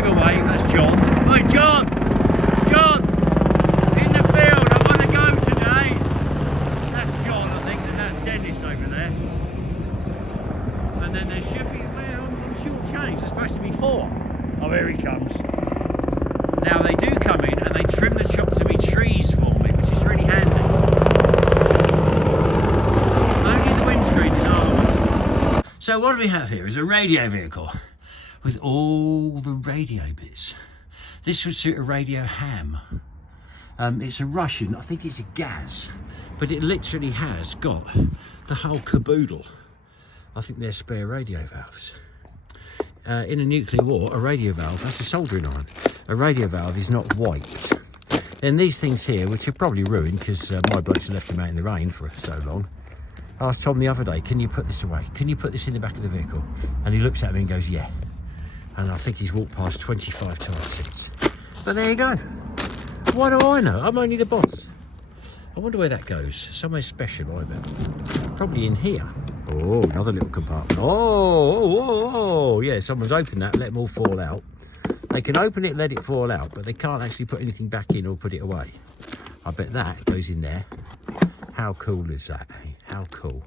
him a wave. That's John. Hi, John! John! In the field, I want to go today. That's John, I think, and that's Dennis over there. And then there should be, well, I'm short-changed. There's supposed to be 4. Oh, here he comes. Now, they do come in and they trim the chops to be trees for me, which is really handy. Only the windscreen is armoured. So what do we have here is a radio vehicle with all the radio bits. This would suit a radio ham. It's a Russian, I think it's a Gaz, but it literally has got the whole caboodle. I think they're spare radio valves. In a nuclear war, a radio valve, that's a soldering iron. A radio valve is not white. Then these things here, which are probably ruined because my blokes left them out in the rain for so long. I asked Tom the other day, can you put this away? Can you put this in the back of the vehicle? And he looks at me and goes, yeah. And I think he's walked past 25 times since. But there you go. What do I know? I'm only the boss. I wonder where that goes. Somewhere special, I bet. Probably in here. Oh, another little compartment. Oh, yeah, someone's opened that, let them all fall out. They can open it, let it fall out, but they can't actually put anything back in or put it away. I bet that goes in there. How cool is that? How cool.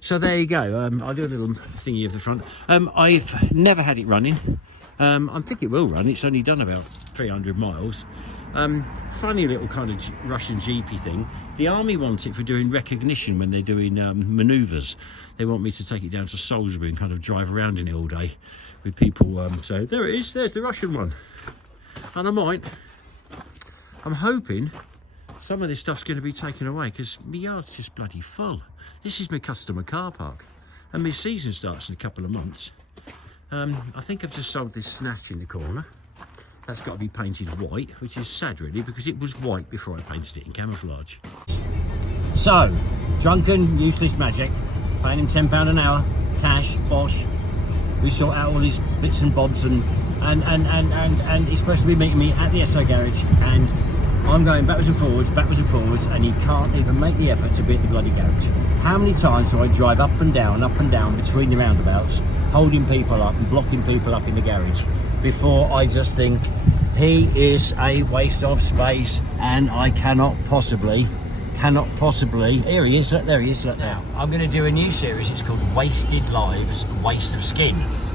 So there you go. I'll do a little thingy of the front. I've never had it running. I think it will run. It's only done about 300 miles. Funny little kind of Russian jeepy thing. The army want it for doing recognition when they're doing manoeuvres. They want me to take it down to Salisbury and kind of drive around in it all day with people. So there it is. There's the Russian one. And I'm hoping some of this stuff's going to be taken away because my yard's just bloody full. This is my customer car park and my season starts in a couple of months. I think I've just sold this snatch in the corner. That's got to be painted white, which is sad really because it was white before I painted it in camouflage. So, drunken, useless magic, paying him £10 an hour, cash, bosh. We sort out all his bits and bobs and he's supposed to be meeting me at the SO garage and I'm going backwards and forwards and he can't even make the effort to be at the bloody garage. How many times do I drive up and down between the roundabouts, holding people up and blocking people up in the garage before I just think he is a waste of space and I cannot possibly, here he is, look, there he is, look now. I'm going to do a new series, it's called Wasted Lives, Waste of Skin.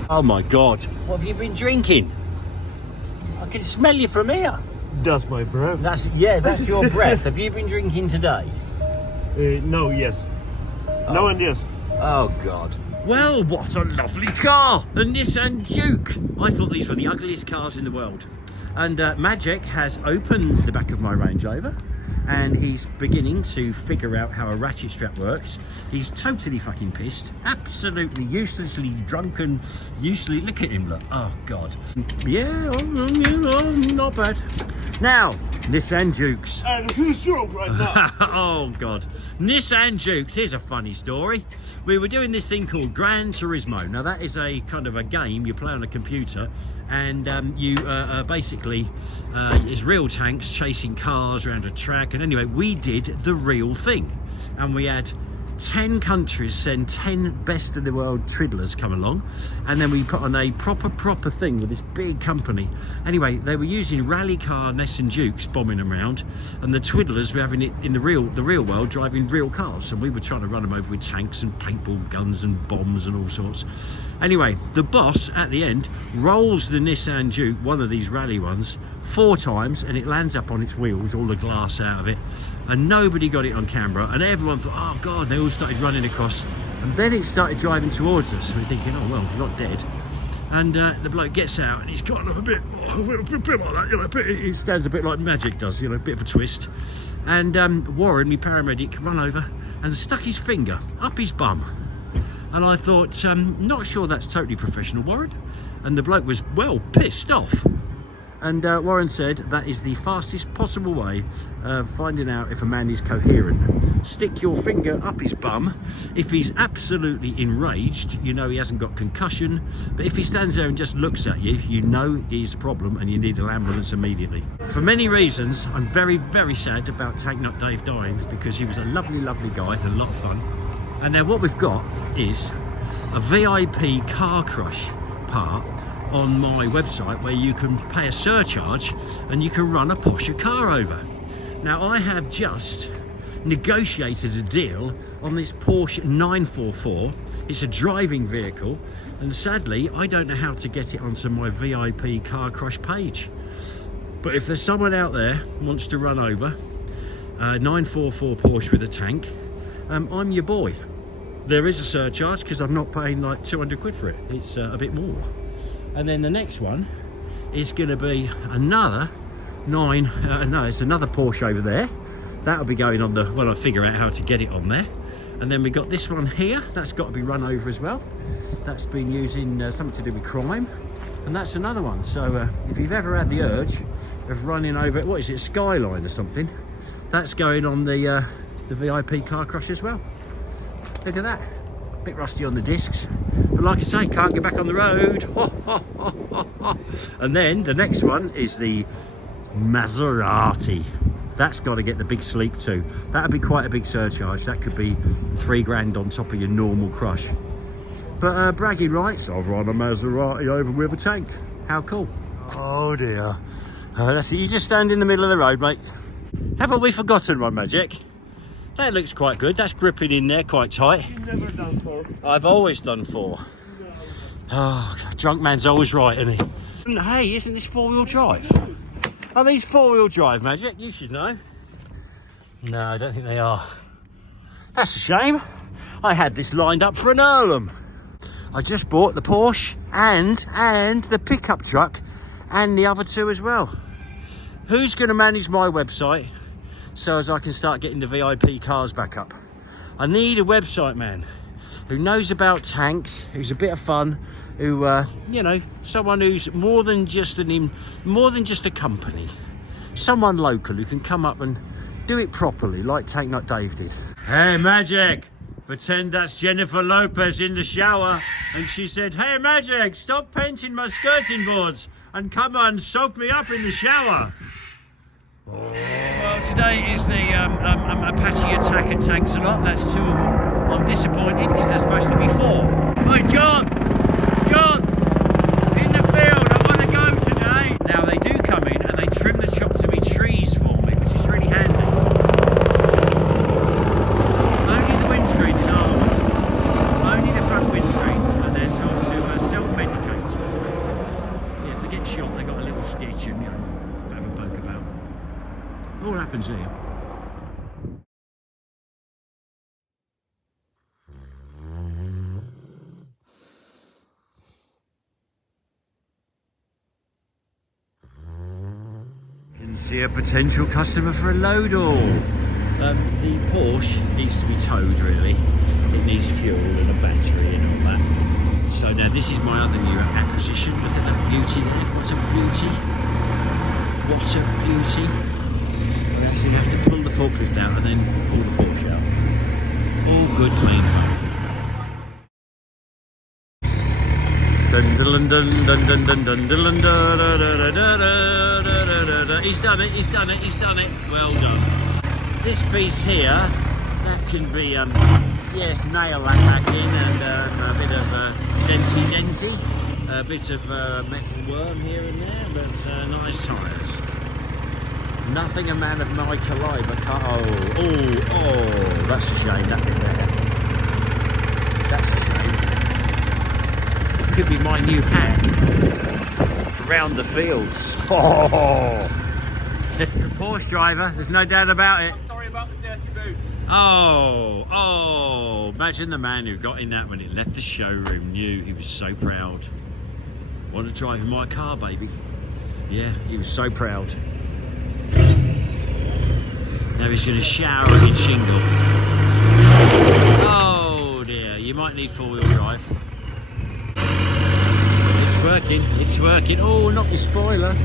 Oh my God, what have you been drinking? I can smell you from here. That's my breath. That's your breath. Have you been drinking today? No, yes. No and yes. Oh God. Well, what a lovely car! The Nissan Duke. I thought these were the ugliest cars in the world. And Magic has opened the back of my Range Rover and he's beginning to figure out how a ratchet strap works. He's totally fucking pissed, absolutely uselessly drunken, look at him, look, oh God. Yeah, not bad. Now, Nissan Dukes. And who's drunk right now? Oh God. Nissan Dukes, here's a funny story. We were doing this thing called Gran Turismo. Now that is a kind of a game you play on a computer and you basically, it's real tanks chasing cars around a track. And anyway, we did the real thing. And we had 10 countries send 10 best in the world twiddlers come along, and then we put on a proper thing with this big company. Anyway, they were using rally car Nissan Dukes bombing them around, and the twiddlers were having it in the real world driving real cars, and we were trying to run them over with tanks and paintball guns and bombs and all sorts. Anyway, the boss at the end rolls the Nissan Duke, one of these rally ones, 4 times, and it lands up on its wheels, all the glass out of it, and nobody got it on camera, and everyone thought, oh God, they all started running across, and then it started driving towards us. We're thinking, oh well, not dead. And the bloke gets out and he's kind of a bit like that, you know, he stands a bit like Magic does, you know, a bit of a twist. And Warren, my paramedic, ran over and stuck his finger up his bum. And I thought, not sure that's totally professional, Warren. And the bloke was, well, pissed off. And Warren said that is the fastest possible way of finding out if a man is coherent. Stick your finger up his bum. If he's absolutely enraged, you know he hasn't got concussion. But if he stands there and just looks at you, you know he's a problem and you need an ambulance immediately. For many reasons, I'm very, very sad about Tank Nut Dave dying because he was a lovely, lovely guy and a lot of fun. And now what we've got is a VIP car crush part on my website where you can pay a surcharge and you can run a Porsche car over. Now I have just negotiated a deal on this Porsche 944. It's a driving vehicle, and sadly I don't know how to get it onto my VIP car crush page. But if there's someone out there who wants to run over a 944 Porsche with a tank, I'm your boy. There is a surcharge because I'm not paying like 200 quid for it. It's a bit more. And then the next one is going to be another it's another Porsche over there. That'll be going on when I figure out how to get it on there. And then we got this one here. That's got to be run over as well. That's been using something to do with crime. And that's another one. So if you've ever had the urge of running over, what is it, Skyline or something, that's going on the VIP car crush as well. Look at that. A bit rusty on the discs, but like I say, can't get back on the road. And then the next one is the Maserati. That's got to get the big sleep too. That'd be quite a big surcharge. That could be 3 grand on top of your normal crush. But bragging rights, I've run a Maserati over with a tank. How cool. Oh dear. That's it. You just stand in the middle of the road, mate. Haven't we forgotten one, Magic? That looks quite good. That's gripping in there quite tight. You've never done 4. I've always done 4. No. Oh, drunk man's always right, isn't he? And hey, isn't this 4-wheel drive? Are these 4-wheel drive, Magic? You should know. No, I don't think they are. That's a shame. I had this lined up for an Earlham. I just bought the Porsche and the pickup truck and the other 2 as well. Who's going to manage my website so as I can start getting the VIP cars back up? I need a website man who knows about tanks, who's a bit of fun, who someone who's more than just a company, someone local who can come up and do it properly like Tank Nut Dave did. Hey Magic, pretend that's Jennifer Lopez in the shower and she said, hey Magic, stop painting my skirting boards and come on, soak me up in the shower. Well, today is the Apache attack at Tanks-alot. That's 2 of them. I'm disappointed because there's supposed to be 4. Hey, John, in the field, I want to go today. Now they do come in and they trim the chops to me trees for me, which is really handy. Only the windscreen is armoured. Only the front windscreen, and they're sort to self-medicate. Yeah, if they get shot, they got a little stitch and have a poke about. All happens here. Can see a potential customer for a load all. The Porsche needs to be towed really. It needs fuel and a battery and all that. So now this is my other new acquisition. Look at that beauty there. What a beauty. What a beauty. I actually have to pull the forklift out and then pull the Porsche out. All good plain fun. He's done it. Well done. This piece here, that can be, yes, nail that back in and a bit of denty, a bit of metal worm here and there, but nice tyres. Nothing a man of my caliber can't. Oh, that's a shame, that bit there. That's a shame. It could be my new hack for round the fields. Oh, the Porsche driver, there's no doubt about it. I'm sorry about the dirty boots. Oh, imagine the man who got in that when it left the showroom, knew he was so proud. Want to drive in my car, baby. Yeah, he was so proud. Now he's going to shower in shingle. Oh dear, you might need 4-wheel drive. It's working. Oh, not me spoiler.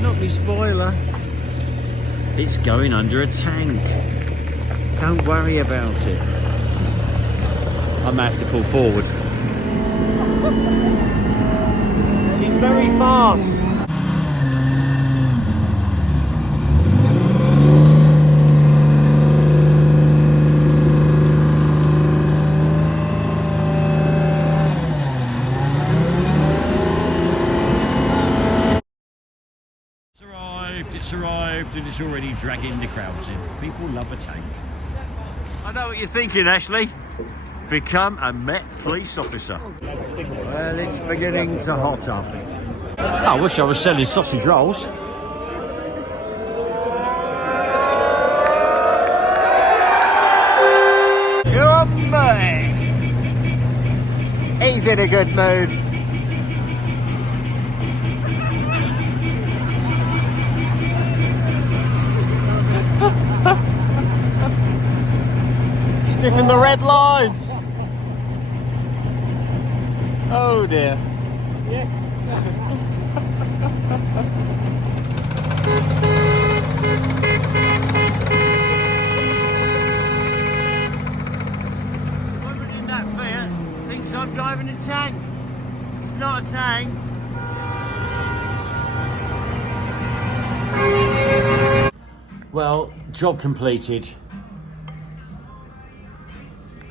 It's going under a tank. Don't worry about it. I might have to pull forward. She's very fast. it's arrived and it's already dragging the crowds in. People love a tank. I know what you're thinking, Ashley. Become a Met police officer. Well, it's beginning to hot up. I wish I was selling sausage rolls. You're me. He's in a good mood. Sniffing the red lines. Oh dear. Whoever in that Fiat thinks I'm driving a tank. It's not a tank. Well, job completed.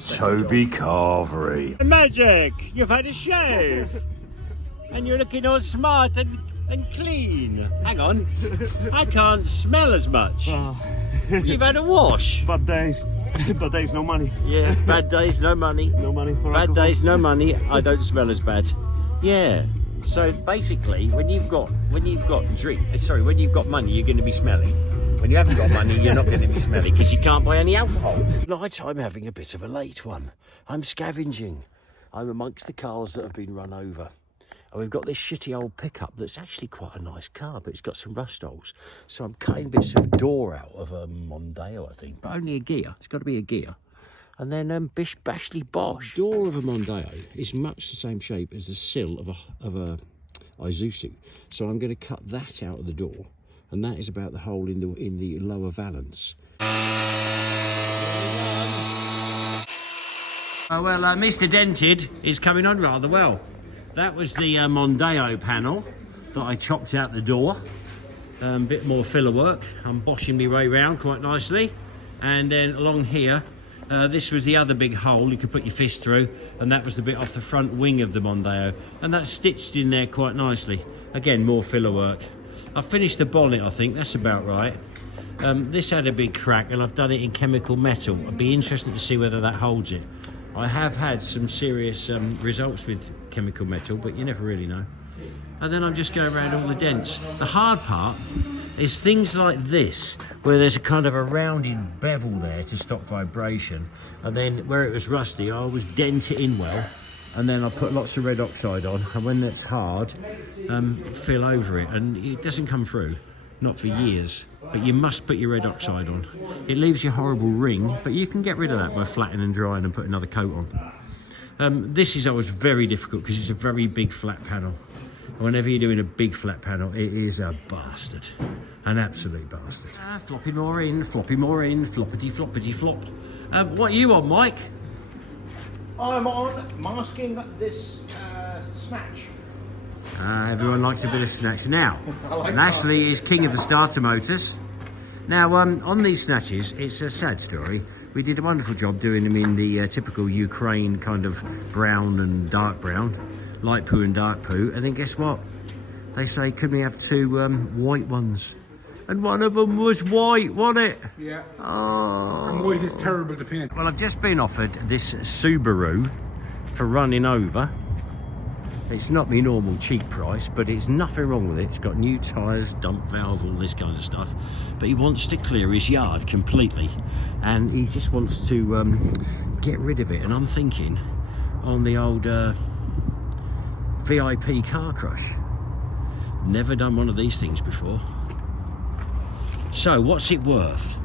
Toby Carvery. Magic! You've had a shave! And you're looking all smart and clean. Hang on. I can't smell as much. You've had a wash. Bad days. Bad days, no money. Yeah, bad days, no money. No money for Bad alcohol. days, no money. I don't smell as bad. Yeah. So basically, when you've got when you've got money, you're going to be smelly. When you haven't got money, you're not going to be smelly because you can't buy any alcohol. Tonight, I'm having a bit of a late one. I'm scavenging. I'm amongst the cars that have been run over. And we've got this shitty old pickup that's actually quite a nice car, but it's got some rust holes. So I'm cutting bits of door out of a Mondeo, I think, but only a gear. It's got to be a gear. And then bish bashly bosh. The door of a Mondeo is much the same shape as the sill of a Isuzu. So I'm going to cut that out of the door. And that is about the hole in the lower valance. Oh, well, Mr. Dented is coming on rather well. That was the Mondeo panel that I chopped out the door. Bit more filler work. I'm boshing my way round quite nicely. And then along here, this was the other big hole you could put your fist through, and that was the bit off the front wing of the Mondeo. And that's stitched in there quite nicely. Again, more filler work. I finished the bonnet, I think, that's about right. This had a big crack and I've done it in chemical metal. I'd be interested to see whether that holds it. I have had some serious results with chemical metal, but you never really know. And then I'm just going around all the dents. The hard part is things like this, where there's a kind of a rounded bevel there to stop vibration. And then where it was rusty, I always dent it in well. And then I put lots of red oxide on, and when that's hard, fill over it, and it doesn't come through, not for years. But you must put your red oxide on. It leaves you a horrible ring, but you can get rid of that by flattening and drying and put another coat on. This is always very difficult because it's a very big flat panel. And whenever you're doing a big flat panel, it is a bastard, an absolute bastard. Floppy more in, floppity floppity flop. What are you on, Mike? I'm on masking this snatch. Everyone likes a bit of snatch. Now, Ashley is king of the starter motors. Now, on these snatches, it's a sad story. We did a wonderful job doing them in the typical Ukraine kind of brown and dark brown, light poo and dark poo. And then guess what? They say, can we have two white ones? And one of them was white, wasn't it? Yeah. Oh. And white is terrible to paint. Well, I've just been offered this Subaru for running over. It's not my normal cheap price, but it's nothing wrong with it. It's got new tyres, dump valve, all this kind of stuff. But he wants to clear his yard completely. And he just wants to get rid of it. And I'm thinking on the old VIP car crush. Never done one of these things before. So, what's it worth?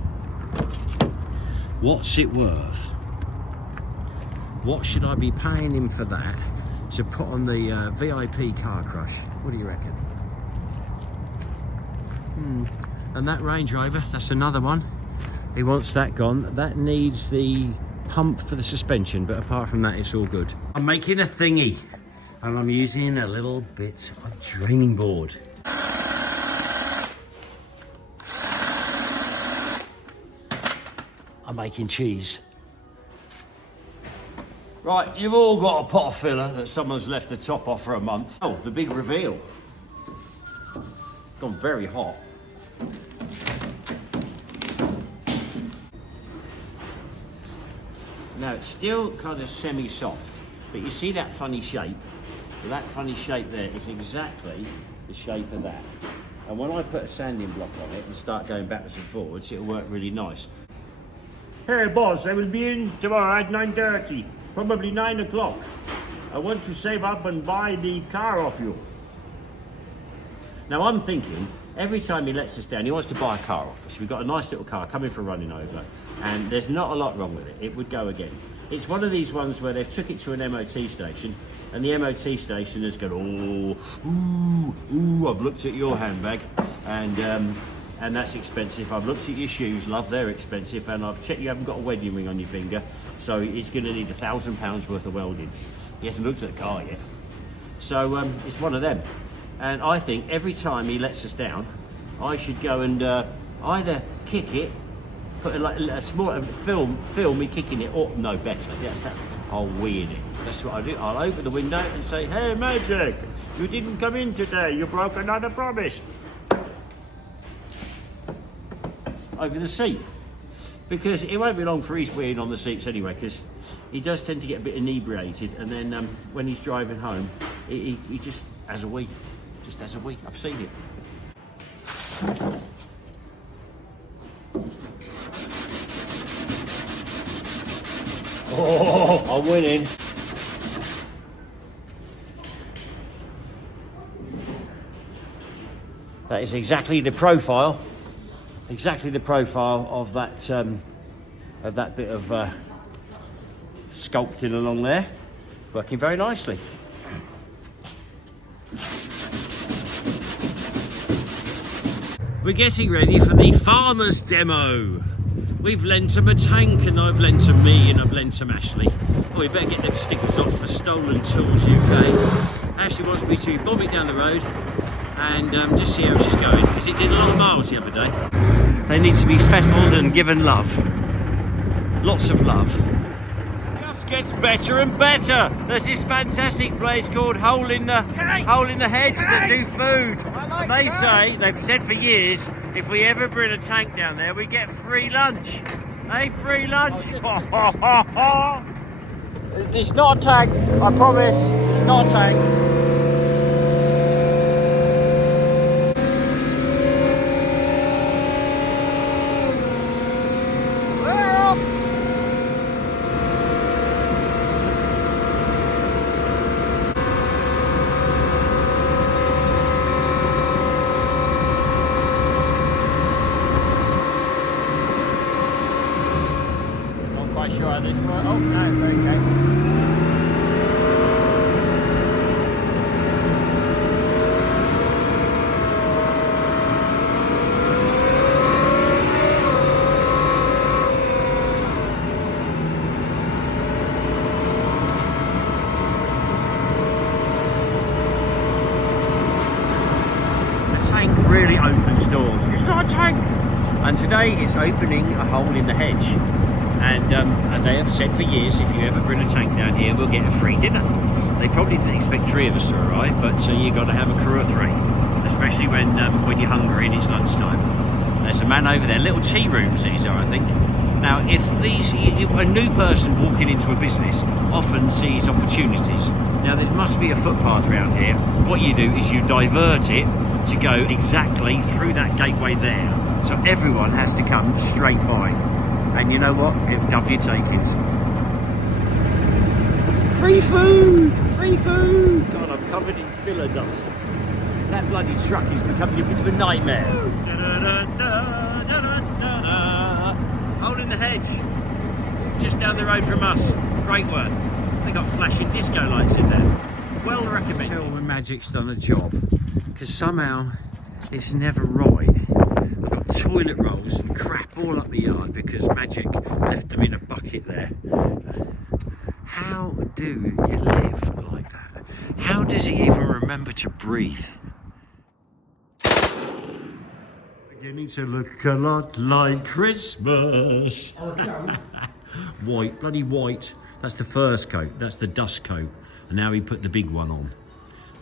What's it worth? What should I be paying him for that to put on the VIP car crush? What do you reckon? And that Range Rover, that's another one. He wants that gone. That needs the pump for the suspension, but apart from that, it's all good. I'm making a thingy, and I'm using a little bit of draining board. I'm making cheese. Right, you've all got a pot of filler that someone's left the top off for a month. Oh, the big reveal. Gone very hot. Now it's still kind of semi-soft, but you see that funny shape? Well, that funny shape there is exactly the shape of that. And when I put a sanding block on it and start going backwards and forwards, it'll work really nice. Hey boss, I will be in tomorrow at 9:30, probably 9 o'clock. I want to save up and buy the car off you. Now I'm thinking, every time he lets us down, he wants to buy a car off us. We've got a nice little car coming for running over, and there's not a lot wrong with it. It would go again. It's one of these ones where they've took it to an MOT station, and the MOT station has gone, ooh, I've looked at your handbag, and that's expensive. I've looked at your shoes, love, they're expensive, and I've checked you haven't got a wedding ring on your finger, so it's going to need £1,000 worth of welding. He hasn't looked at the car yet. So it's one of them. And I think every time he lets us down, I should go and either kick it, put a small film me kicking it, or no, better. Yes, that. I'll weird it. That's what I do. I'll open the window and say, "Hey, Magic, you didn't come in today. You broke another promise." Over the seat, because it won't be long for he's weird on the seats anyway, because he does tend to get a bit inebriated, and then when he's driving home, he just has a wee. Just has a wee. I've seen it. Oh, I'm winning. That is exactly the profile of that bit of sculpting along there, working very nicely. We're getting ready for the farmer's demo. We've lent him a tank, and I've lent him me, and I've lent him Ashley. Oh, we better get them stickers off for Stolen Tools UK. Ashley wants me to bomb it down the road and just see how she's going, because it did a lot of miles the other day. They need to be fettled and given love. Lots of love. Just gets better and better. There's this fantastic place called Hole in the Hedge that do food. And they say, they've said for years, if we ever bring a tank down there, we get free lunch. Hey, free lunch. It's not a tank, I promise. It's not a tank. Sure how this works. Oh, no, it's okay. A tank really opens doors. It's not a tank. And today it's opening a hole in the hedge. And they have said for years, if you ever bring a tank down here, we'll get a free dinner. They probably didn't expect 3 of us to arrive, but you've got to have a crew of 3, especially when you're hungry and it's lunchtime. There's a man over there, little tea rooms these are, I think. Now, if a new person walking into a business often sees opportunities. Now, there must be a footpath around here. What you do is you divert it to go exactly through that gateway there. So everyone has to come straight by. And you know what? It'll double your takings. Free food! Free food! God, I'm covered in filler dust. That bloody truck is becoming a bit of a nightmare. Hole in the hedge. Just down the road from us. Greatworth. They got flashing disco lights in there. Well recommended. Tell when Magic's done a job. Because somehow it's never right. I've got toilet rolls and crap all up the yard because Magic left them in a bucket there. How do you live like that? How does he even remember to breathe? Beginning to look a lot like Christmas. White, bloody white. That's the first coat, that's the dust coat. And now he put the big one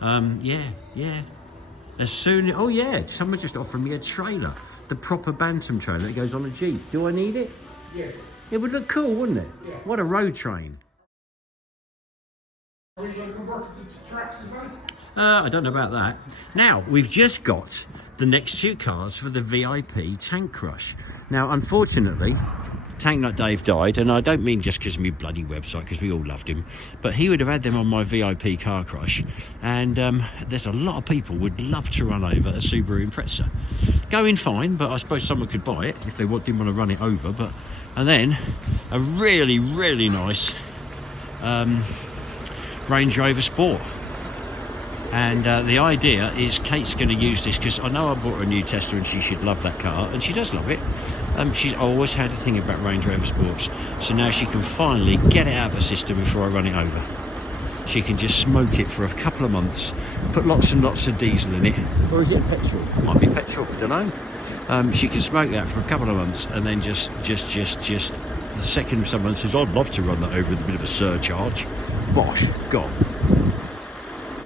on. Yeah. As soon, oh yeah, someone just offered me a trailer, the proper Bantam trailer that goes on a Jeep. Do I need it? Yes. It would look cool, wouldn't it? Yeah. What a road train. Are you going to convert it to tracks as well? I don't know about that. Now, we've just got the next two cars for the VIP Tank Crush. Now, unfortunately, Tank-alot Dave died, and I don't mean just because of my bloody website, because we all loved him, but he would have had them on my VIP car crush, and there's a lot of people would love to run over a Subaru Impreza. Going fine, but I suppose someone could buy it if they didn't want to run it over. But and then a really, really nice Range Rover Sport. And the idea is Kate's going to use this, because I know I bought her a new Tesla and she should love that car, and she does love it. She's always had a thing about Range Rover Sports, so now she can finally get it out of her system before I run it over. She can just smoke it for a couple of months, put lots and lots of diesel in it, or is it petrol? Might be petrol, I don't know. She can smoke that for a couple of months, and then just the second someone says, I'd love to run that over with a bit of a surcharge, bosh, gone.